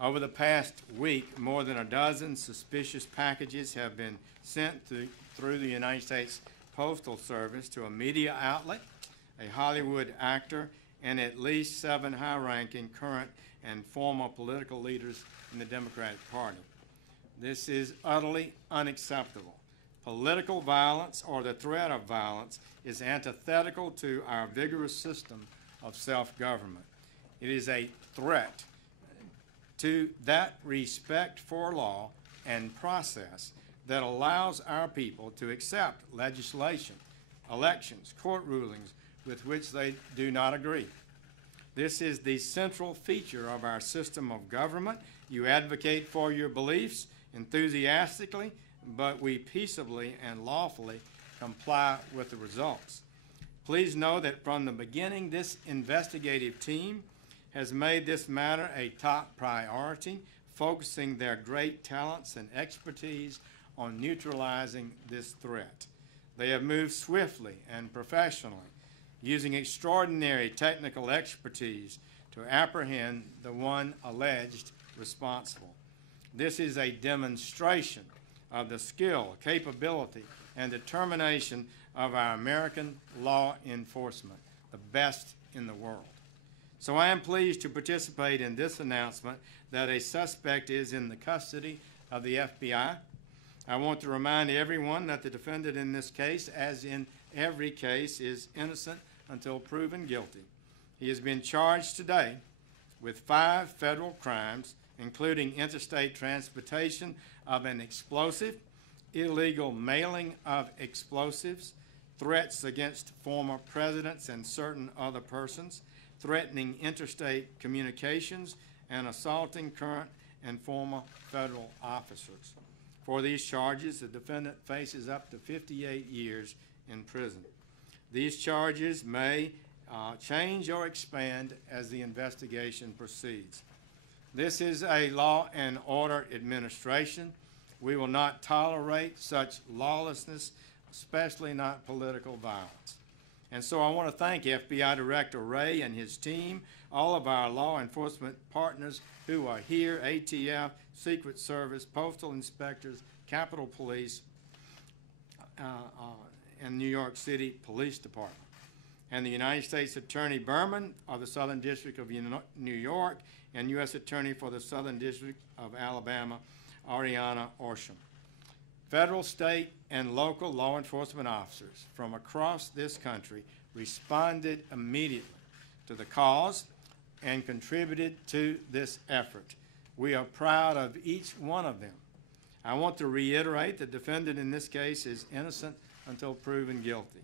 Over the past week, more than a dozen suspicious packages have been sent through the United States Postal Service to a media outlet, a Hollywood actor, and at least 7 high-ranking current and former political leaders in the Democratic Party. This is utterly unacceptable. Political violence or the threat of violence is antithetical to our vigorous system of self-government. It is a threat to that respect for law and process that allows our people to accept legislation, elections, court rulings with which they do not agree. This is the central feature of our system of government. You advocate for your beliefs enthusiastically, but we peaceably and lawfully comply with the results. Please know that from the beginning, this investigative team has made this matter a top priority, focusing their great talents and expertise on neutralizing this threat. They have moved swiftly and professionally, using extraordinary technical expertise to apprehend the one alleged responsible. This is a demonstration of the skill, capability, and determination of our American law enforcement, the best in the world. So I am pleased to participate in this announcement that a suspect is in the custody of the FBI. I want to remind everyone that the defendant in this case, as in every case, is innocent until proven guilty. He has been charged today with 5 federal crimes, including interstate transportation of an explosive, illegal mailing of explosives, threats against former presidents and certain other persons, threatening interstate communications, and assaulting current and former federal officers. For these charges, the defendant faces up to 58 years in prison. These charges may change or expand as the investigation proceeds. This is a law and order administration. We will not tolerate such lawlessness, especially not political violence. And so I want to thank FBI Director Wray and his team, all of our law enforcement partners who are here, ATF, Secret Service, Postal Inspectors, Capitol Police, and New York City Police Department, and the United States Attorney Berman of the Southern District of New York, and U.S. Attorney for the Southern District of Alabama, Ariana Orsham. Federal, state, and local law enforcement officers from across this country responded immediately to the cause and contributed to this effort. We are proud of each one of them. I want to reiterate the defendant in this case is innocent until proven guilty.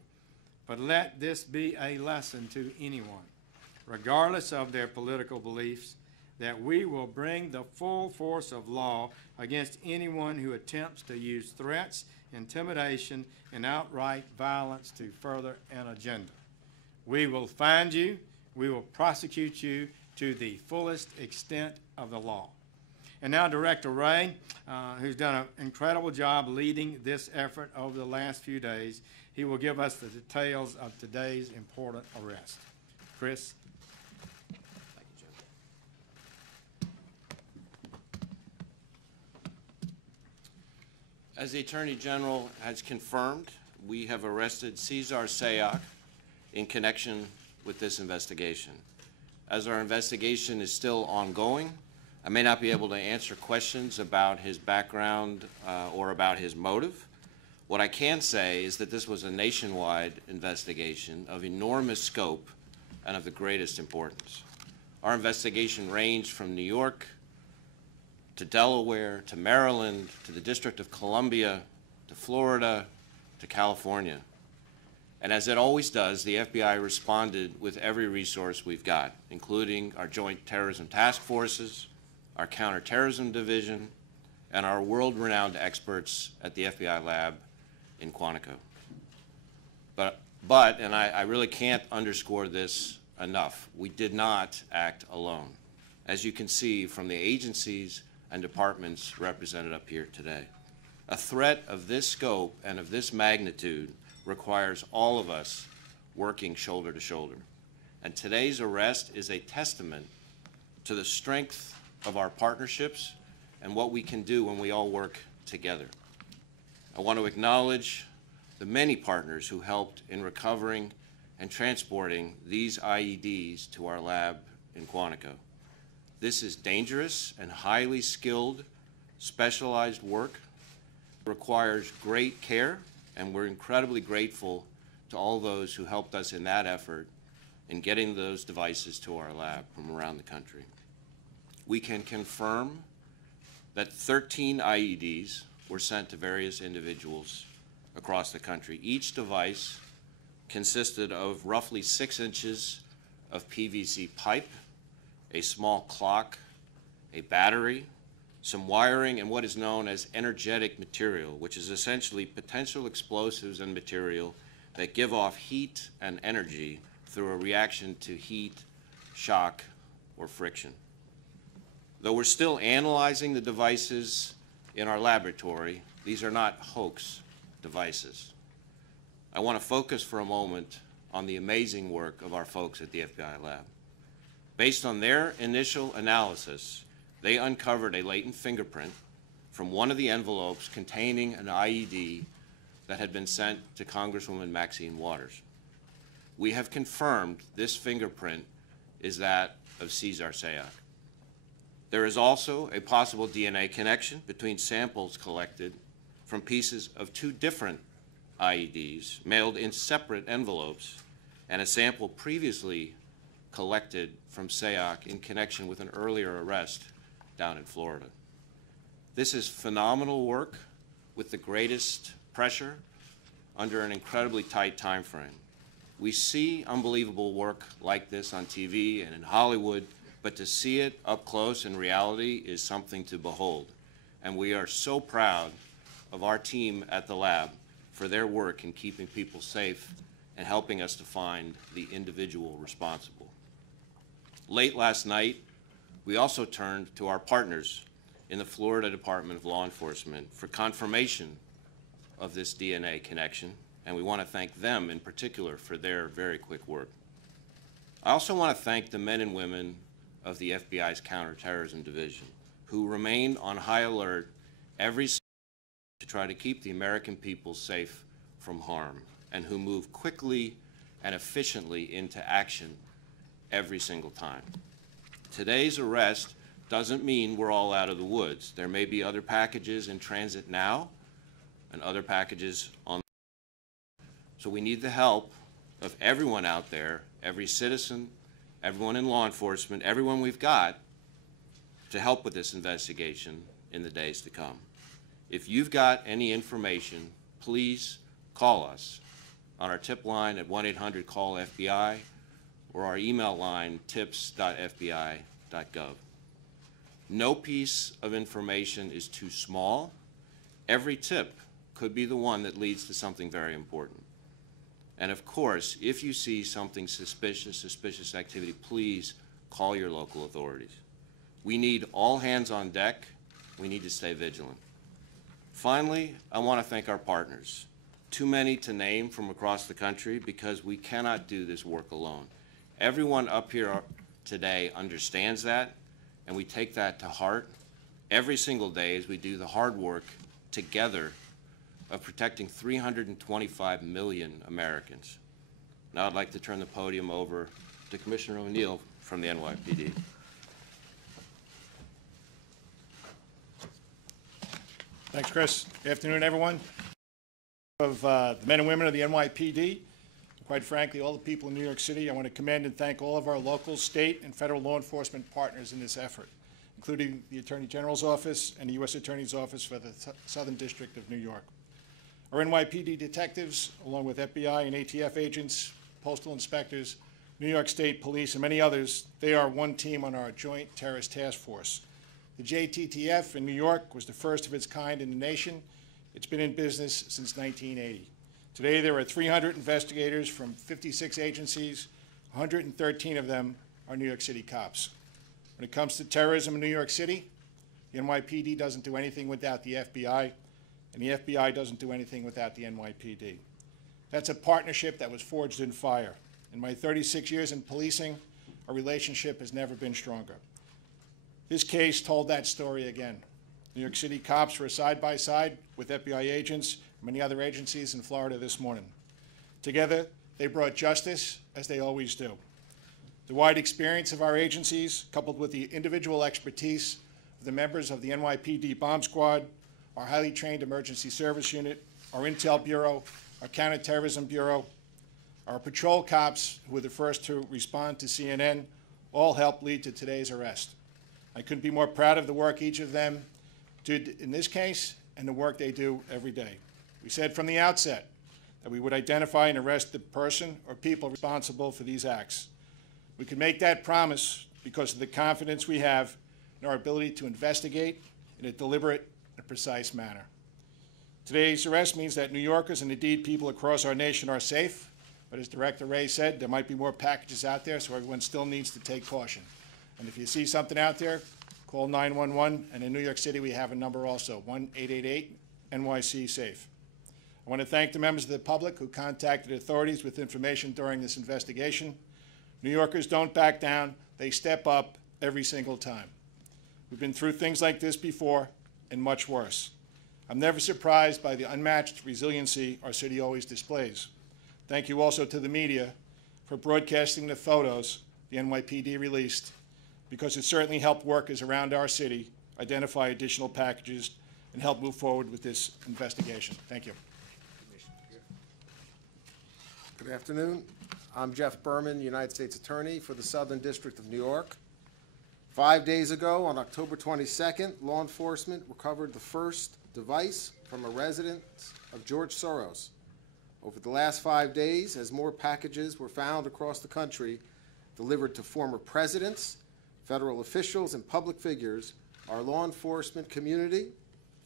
But let this be a lesson to anyone, regardless of their political beliefs, that we will bring the full force of law against anyone who attempts to use threats, intimidation, and outright violence to further an agenda. We will find you, we will prosecute you to the fullest extent of the law. And now Director Wray, who's done an incredible job leading this effort over the last few days, he will give us the details of today's important arrest. Chris? As the Attorney General has confirmed, we have arrested Cesar Sayoc in connection with this investigation. As our investigation is still ongoing, I may not be able to answer questions about his background or about his motive. What I can say is that this was a nationwide investigation of enormous scope and of the greatest importance. Our investigation ranged from New York to Delaware, to Maryland, to the District of Columbia, to Florida, to California. And as it always does, the FBI responded with every resource we've got, including our Joint Terrorism Task Forces, our Counterterrorism Division, and our world-renowned experts at the FBI lab in Quantico. But and I really can't underscore this enough, we did not act alone, as you can see from the agencies and departments represented up here today. A threat of this scope and of this magnitude requires all of us working shoulder to shoulder. And today's arrest is a testament to the strength of our partnerships and what we can do when we all work together. I want to acknowledge the many partners who helped in recovering and transporting these IEDs to our lab in Quantico. This is dangerous and highly skilled, specialized work. It requires great care, and we're incredibly grateful to all those who helped us in that effort in getting those devices to our lab from around the country. We can confirm that 13 IEDs were sent to various individuals across the country. Each device consisted of roughly 6 inches of PVC pipe, a small clock, a battery, some wiring, and what is known as energetic material, which is essentially potential explosives and material that give off heat and energy through a reaction to heat, shock, or friction. Though we're still analyzing the devices in our laboratory, these are not hoax devices. I want to focus for a moment on the amazing work of our folks at the FBI lab. Based on their initial analysis, they uncovered a latent fingerprint from one of the envelopes containing an IED that had been sent to Congresswoman Maxine Waters. We have confirmed this fingerprint is that of Cesar Sayoc. There is also a possible DNA connection between samples collected from pieces of 2 different IEDs mailed in separate envelopes and a sample previously collected from Sayoc in connection with an earlier arrest down in Florida. This is phenomenal work with the greatest pressure under an incredibly tight time frame. We see unbelievable work like this on TV and in Hollywood, but to see it up close in reality is something to behold. And we are so proud of our team at the lab for their work in keeping people safe and helping us to find the individual responsible. Late last night, we also turned to our partners in the Florida Department of Law Enforcement for confirmation of this DNA connection, and we want to thank them in particular for their very quick work. I also want to thank the men and women of the FBI's Counterterrorism Division who remain on high alert every day to try to keep the American people safe from harm, and who move quickly and efficiently into action every single time. Today's arrest doesn't mean we're all out of the woods. There may be other packages in transit now and other packages on. So we need the help of everyone out there, every citizen, everyone in law enforcement, everyone we've got to help with this investigation in the days to come. If you've got any information, please call us on our tip line at 1-800-CALL-FBI or our email line tips.fbi.gov. No piece of information is too small. Every tip could be the one that leads to something very important. And of course, if you see something suspicious activity, please call your local authorities. We need all hands on deck. We need to stay vigilant. Finally, I want to thank our partners. Too many to name from across the country because we cannot do this work alone. Everyone up here today understands that, and we take that to heart every single day as we do the hard work together of protecting 325 million Americans. Now I'd like to turn the podium over to Commissioner O'Neill from the NYPD. Thanks, Chris. Good afternoon, everyone. Of the men and women of the NYPD, quite frankly, all the people in New York City, I want to commend and thank all of our local, state, and federal law enforcement partners in this effort, including the Attorney General's Office and the U.S. Attorney's Office for the Southern District of New York. Our NYPD detectives, along with FBI and ATF agents, postal inspectors, New York State Police, and many others, they are one team on our Joint Terrorist Task Force. The JTTF in New York was the first of its kind in the nation. It's been in business since 1980. Today, there are 300 investigators from 56 agencies. 113 of them are New York City cops. When it comes to terrorism in New York City, the NYPD doesn't do anything without the FBI, and the FBI doesn't do anything without the NYPD. That's a partnership that was forged in fire. In my 36 years in policing, our relationship has never been stronger. This case told that story again. New York City cops were side by side with FBI agents and many other agencies in Florida this morning. Together, they brought justice, as they always do. The wide experience of our agencies, coupled with the individual expertise of the members of the NYPD Bomb Squad, our highly trained Emergency Service Unit, our Intel Bureau, our Counterterrorism Bureau, our patrol cops, who were the first to respond to CNN, all helped lead to today's arrest. I couldn't be more proud of the work each of them did in this case and the work they do every day. We said from the outset that we would identify and arrest the person or people responsible for these acts. We can make that promise because of the confidence we have in our ability to investigate in a deliberate and precise manner. Today's arrest means that New Yorkers and indeed people across our nation are safe, but as Director Wray said, there might be more packages out there, so everyone still needs to take caution. And if you see something out there, call 911, and in New York City we have a number also, 1-888-NYC-SAFE. I want to thank the members of the public who contacted authorities with information during this investigation. New Yorkers don't back down, they step up every single time. We've been through things like this before and much worse. I'm never surprised by the unmatched resiliency our city always displays. Thank you also to the media for broadcasting the photos the NYPD released, because it certainly helped workers around our city identify additional packages and help move forward with this investigation. Thank you. Good afternoon. I'm Jeff Berman, United States Attorney for the Southern District of New York. 5 days ago, on October 22nd, law enforcement recovered the first device from a residence of George Soros. Over the last 5 days, as more packages were found across the country delivered to former presidents, federal officials, and public figures, our law enforcement community,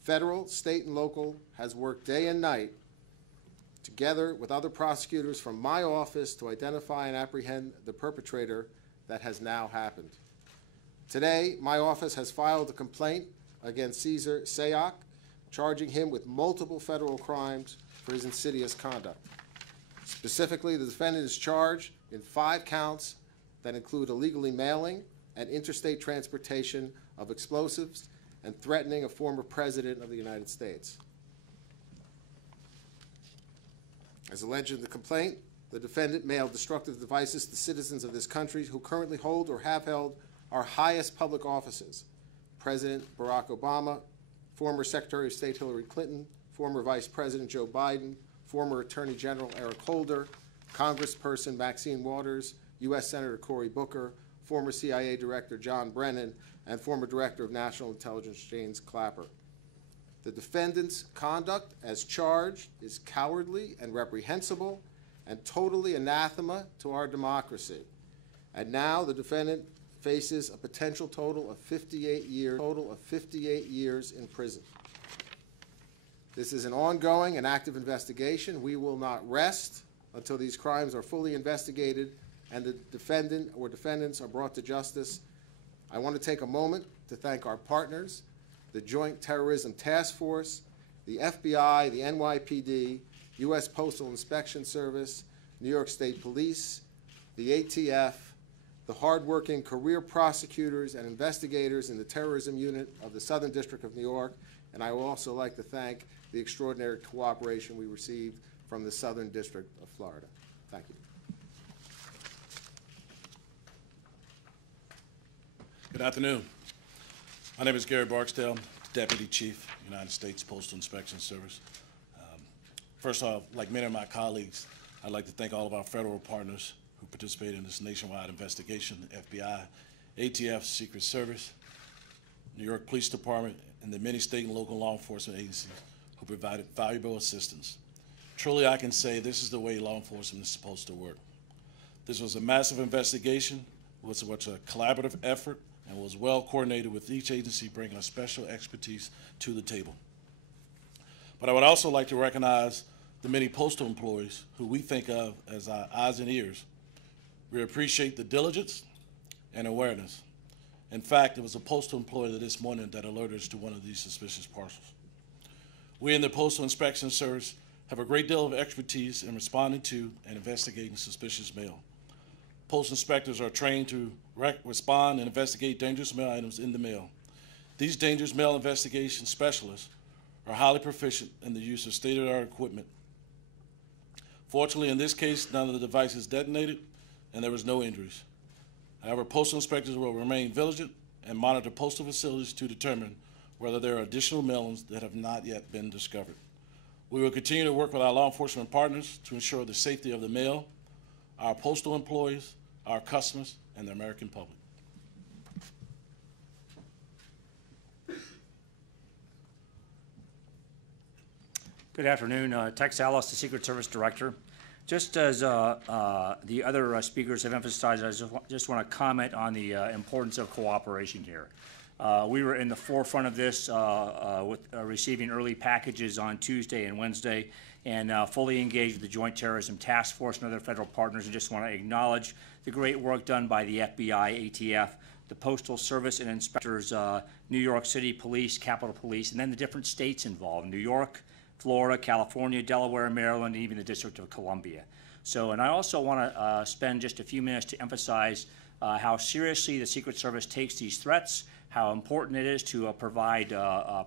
federal, state, and local, has worked day and night together with other prosecutors from my office to identify and apprehend the perpetrator that has now happened. Today, my office has filed a complaint against Cesar Sayoc, charging him with multiple federal crimes for his insidious conduct. Specifically, the defendant is charged in 5 counts that include illegally mailing and interstate transportation of explosives and threatening a former president of the United States. As alleged in the complaint, the defendant mailed destructive devices to citizens of this country who currently hold or have held our highest public offices: President Barack Obama, former Secretary of State Hillary Clinton, former Vice President Joe Biden, former Attorney General Eric Holder, Congressperson Maxine Waters, U.S. Senator Cory Booker, former CIA Director John Brennan, and former Director of National Intelligence James Clapper. The defendant's conduct as charged is cowardly and reprehensible and totally anathema to our democracy. And now the defendant faces a potential total of 58 years in prison. This is an ongoing and active investigation. We will not rest until these crimes are fully investigated and the defendant or defendants are brought to justice. I want to take a moment to thank our partners, the Joint Terrorism Task Force, the FBI, the NYPD, U.S. Postal Inspection Service, New York State Police, the ATF, the hardworking career prosecutors and investigators in the Terrorism Unit of the Southern District of New York, and I would also like to thank the extraordinary cooperation we received from the Southern District of Florida. Thank you. Good afternoon. My name is Gary Barksdale, Deputy Chief, United States Postal Inspection Service. First off, like many of my colleagues, I'd like to thank all of our federal partners who participated in this nationwide investigation: the FBI, ATF, Secret Service, New York Police Department, and the many state and local law enforcement agencies who provided valuable assistance. Truly, I can say this is the way law enforcement is supposed to work. This was a massive investigation, was a collaborative effort, and was well coordinated with each agency bringing a special expertise to the table. But I would also like to recognize the many postal employees who we think of as our eyes and ears. We appreciate the diligence and awareness. In fact, it was a postal employee this morning that alerted us to one of these suspicious parcels. We in the Postal Inspection Service have a great deal of expertise in responding to and investigating suspicious mail. Postal inspectors are trained to respond and investigate dangerous mail items in the mail. These dangerous mail investigation specialists are highly proficient in the use of state-of-the-art equipment. Fortunately, in this case, none of the devices detonated, and there was no injuries. However, postal inspectors will remain vigilant and monitor postal facilities to determine whether there are additional mailings that have not yet been discovered. We will continue to work with our law enforcement partners to ensure the safety of the mail, our postal employees, our customers, and the American public. Good afternoon. Tex Ellis, the Secret Service Director. Just as the other speakers have emphasized, I just want to comment on the importance of cooperation here. We were in the forefront of this with receiving early packages on Tuesday and Wednesday, and fully engaged with the Joint Terrorism Task Force and other federal partners, and just want to acknowledge the great work done by the FBI, ATF, the Postal Service and inspectors, New York City Police, Capitol Police, and then the different states involved, New York, Florida, California, Delaware, Maryland, and even the District of Columbia. So, and I also want to spend just a few minutes to emphasize how seriously the Secret Service takes these threats, how important it is to provide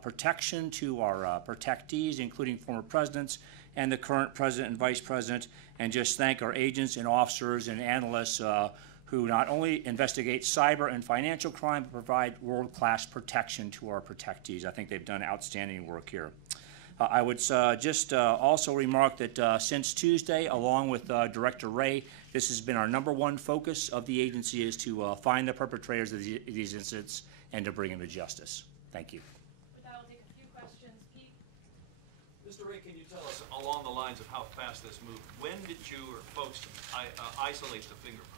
protection to our protectees, including former presidents and the current president and vice president, and just thank our agents and officers and analysts who not only investigate cyber and financial crime, but provide world-class protection to our protectees. I think they've done outstanding work here. I would just also remark that since Tuesday, along with Director Wray, this has been our #1 focus of the agency, is to find the perpetrators of these incidents and to bring them to justice. Thank you. With that, we'll take a few questions. Pete? Mr. Wray, can you tell us, along the lines of how fast this moved, when did you or folks isolate the fingerprint?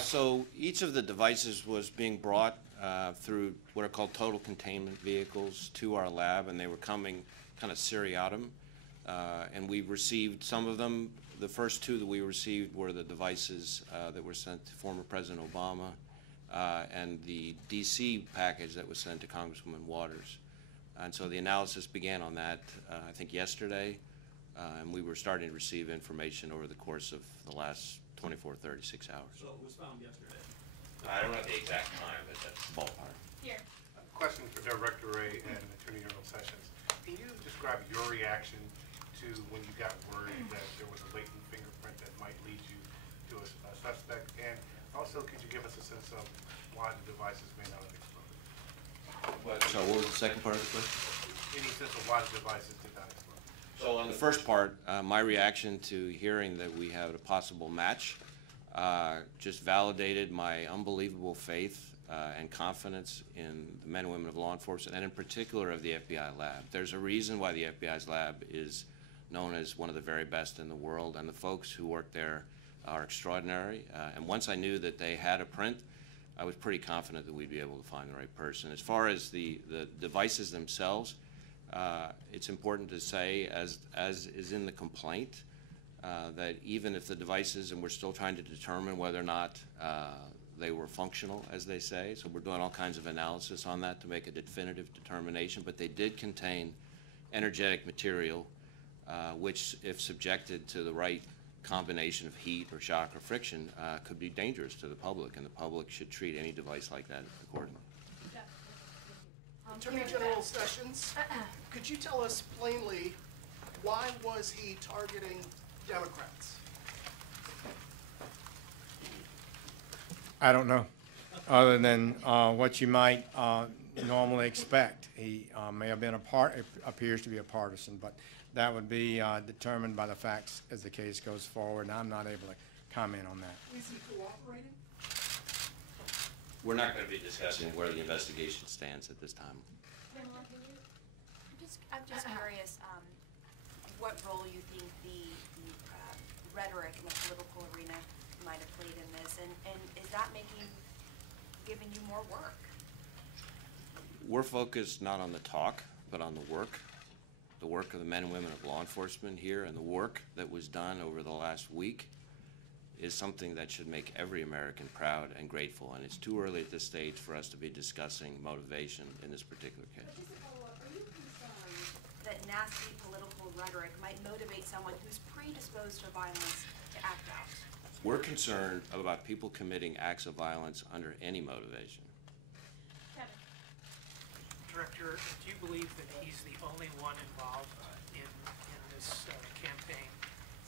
So each of the devices was being brought through what are called total containment vehicles to our lab, and they were coming kind of seriatim. And we received some of them. The first two that we received were the devices that were sent to former President Obama and the DC package that was sent to Congresswoman Waters. And so the analysis began on that, I think, yesterday, and we were starting to receive information over the course of the last 24, 36 hours. So it was found yesterday. I don't have the exact time, but that's ballpark. Here. Question for Director Wray and Attorney General Sessions. Can you describe your reaction to when you got word that there was a latent fingerprint that might lead you to a suspect? And also, could you give us a sense of why the devices may not have exploded? So what was the second part of the question? Any sense of why the devices did not explode? So on the first part, my reaction to hearing that we had a possible match just validated my unbelievable faith and confidence in the men and women of law enforcement, and in particular of the FBI lab. There's a reason why the FBI's lab is known as one of the very best in the world, and the folks who work there are extraordinary. And once I knew that they had a print, I was pretty confident that we'd be able to find the right person. As far as the devices themselves, it's important to say, as is in the complaint, that even if the devices, and we're still trying to determine whether or not they were functional, as they say, so we're doing all kinds of analysis on that to make a definitive determination, but they did contain energetic material, which, if subjected to the right combination of heat or shock or friction, could be dangerous to the public, and the public should treat any device like that accordingly. Attorney General Sessions, could you tell us plainly, why was he targeting Democrats? I don't know, other than what you might normally expect. He may have been appears to be a partisan, but that would be determined by the facts as the case goes forward, and I'm not able to comment on that. Is he cooperating? We're not going to be discussing where the investigation stands at this time. I'm just curious what role you think the rhetoric in the political arena might have played in this, and is that giving you more work? We're focused not on the talk, but on the work of the men and women of law enforcement here, and the work that was done over the last week is something that should make every American proud and grateful, and it's too early at this stage for us to be discussing motivation in this particular case. But just a follow-up, are you concerned that nasty political rhetoric might motivate someone who's predisposed to violence to act out? We're concerned about people committing acts of violence under any motivation. Kevin? Director, do you believe that he's the only one involved in this campaign?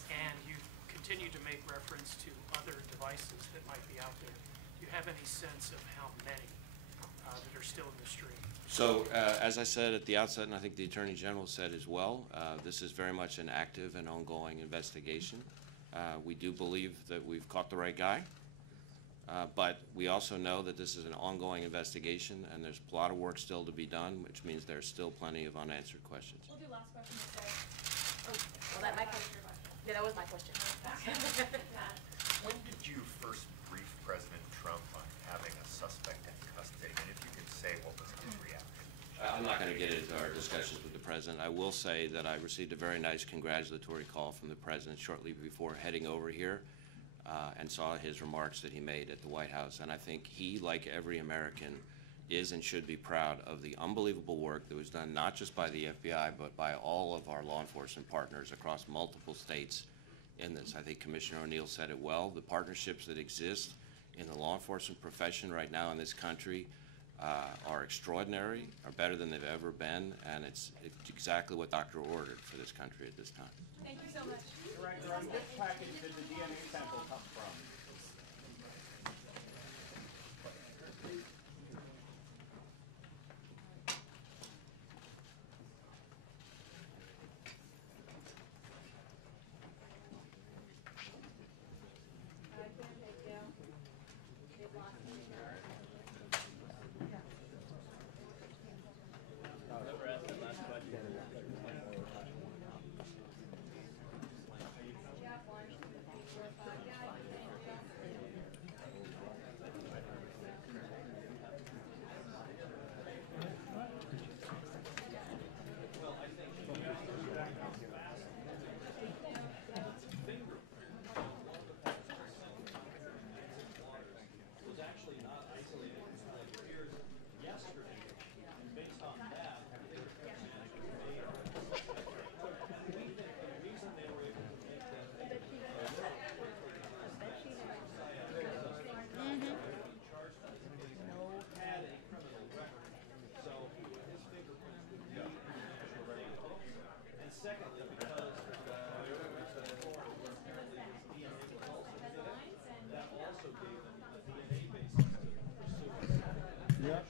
And you continue to make reference to other devices that might be out there. Do you have any sense of how many that are still in the stream? So, as I said at the outset, and I think the Attorney General said as well, this is very much an active and ongoing investigation. We do believe that we've caught the right guy, but we also know that this is an ongoing investigation and there's a lot of work still to be done, which means there's still plenty of unanswered questions. We'll do last question today. Well, that might, yeah, that was my question. When did you first brief President Trump on having a suspect in custody? And if you could say what was his reaction? I'm not going to get into our discussions with the President. I will say that I received a very nice congratulatory call from the President shortly before heading over here and saw his remarks that he made at the White House. And I think he, like every American, is and should be proud of the unbelievable work that was done not just by the FBI, but by all of our law enforcement partners across multiple states in this. I think Commissioner O'Neill said it well. The partnerships that exist in the law enforcement profession right now in this country are extraordinary, are better than they've ever been, and it's exactly what Dr. ordered for this country at this time. Thank you so much. Director, on which package did the DNA sample come from? Yeah.